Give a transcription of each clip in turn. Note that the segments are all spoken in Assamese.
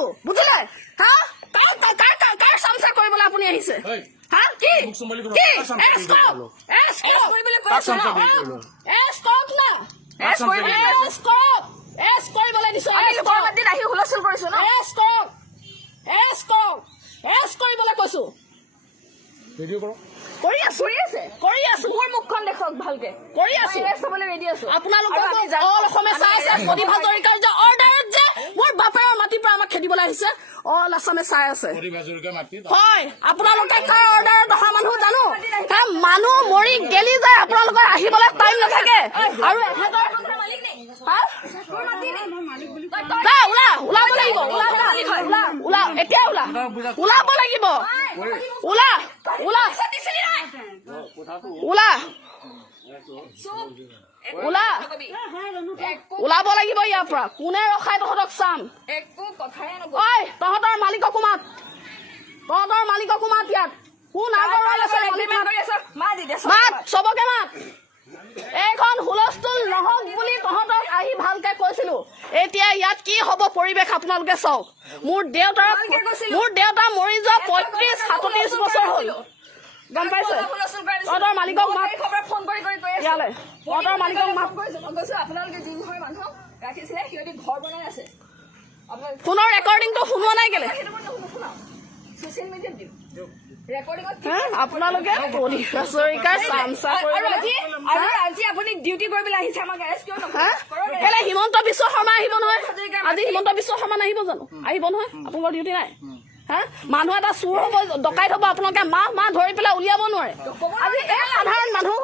কৈছো বুজিলে হা কাৰ চামচা কৰিবলৈ আপুনি আহিছে হা কি কৰিবলৈ দিছো আহি হুলস্থুল কৰিছো ন কৰিবলৈ কৈছো কৰি আছো মোৰ মুখখন দেখক ভালকে কৰি আছো ৰেডি আছো আপোনালোকৰ অল অসমে চাই আছে প্ৰদীপ হাজৰিকাৰ যে অৰ্ডাৰত যে মোৰ বাপেৰৰ মাটিৰ পৰা আমাক খেদিবলৈ আহিছে অল আছামে চাই আছে হয় আপোনালোকে কাৰ অৰ্ডাৰত অহা মানুহ জানো মানুহ মৰি গেলি যায় আপোনালোকৰ আহিবলৈ টাইম নাথাকে আৰু ওলাব লাগিব এতিয়া ওলাব লাগিব ওলাব লাগিব ইয়াৰ পৰা কোনে ৰখাই তহঁতক চাম তহঁতৰ মালিককো মাত ইয়াত কোন মাত চবকে মাত এইখন হুলস্থুল নহওক বুলি তহঁতক আহি ভালকে কৈছিলো এতিয়া ইয়াত কি হব পৰিৱেশ আপোনালোকে চাওক মোৰ দেউতা মৰি যোৱা 35-37 বছৰ হল গম পাইছে তহঁতৰ মালিকক মাত ফোন কৰি ইয়ালৈ তহঁতৰ মালিকক মাত আপোনালোকে যি মানুহ ৰাখিছিলে সিহঁতি ঘৰ বনাই আছে ফোনৰ ৰেকৰ্ডিংটো শুনোৱা নাই কেলে ছচিয়েল মিডিয়াত দিম আপোনালোকে প্ৰদীপ হাজৰিকাৰ চামচা আজি আপুনি ডিউটি কৰিবলৈ আহিছে আমাক এৰেষ্ট কিয় নকৰে হিমন্ত বিশ্ব শৰ্মা আহিব নহয় আজি হিমন্ত বিশ্ব শৰ্মা নাহিব জানো আহিব নহয় আপোনালোকৰ ডিউটি নাই মানুহ এটা চুৰ হব ডকাইত হব আপোনালোকে মাহ ধৰি পেলাই উলিয়াব নোৱাৰে আজি এই সাধাৰণ মানুহ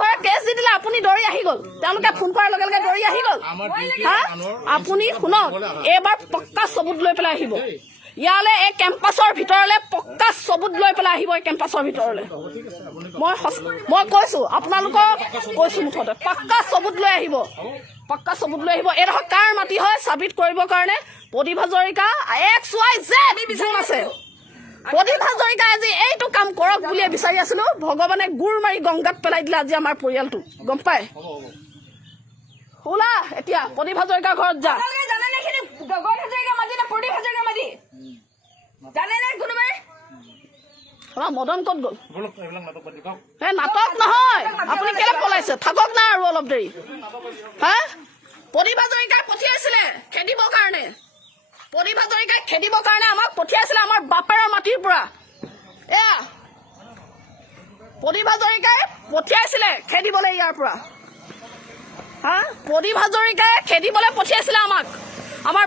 ঘৰে কেছ দি দিলে আপুনি দৌৰি আহি গল তেওঁলোকে ফোন কৰাৰ লগে লগে দৌৰি আহি গল আপুনি শুনক এইবাৰ পক্কা চবুত লৈ পেলাই আহিব ইয়ালৈ এই কেম্পাছৰ ভিতৰলৈ পক্কা চবুত লৈ পেলাই আহিব এই কেম্পাছৰ ভিতৰলৈ মই কৈছো আপোনালোকক কৈছো মুঠতে পক্কা চবুত লৈ আহিব এইডোখৰ কাৰ মাটি হয় চাবিত কৰিবৰ কাৰণে প্ৰদীপ হাজৰিকা XYZ আছে প্ৰদীপ হাজৰিকা আজি এইটো কাম কৰক বুলিয়ে বিচাৰি আছিলো ভগৱানে গুৰ মাৰি গংগাত পেলাই দিলে আজি আমাৰ পৰিয়ালটো গম পায় ওলা এতিয়া প্ৰদীপ হাজৰিকাৰ ঘৰত যা মদন ক'ত গ'ল নাটক নহয় আপুনি কেলে পলাইছে থাকক না আৰু অলপ দেৰি প্ৰদীপ হাজৰিকাই পঠিয়াইছিলে খেদিবৰ কাৰণে আমাক পঠিয়াইছিলে আমাৰ বাপেৰৰ মাটিৰ পৰা এয়া প্ৰদীপ হাজৰিকাই পঠিয়াইছিলে খেদিবলৈ ইয়াৰ পৰা প্ৰদীপ হাজৰিকাই খেদিবলৈ পঠিয়াইছিলে আমাক আমাৰ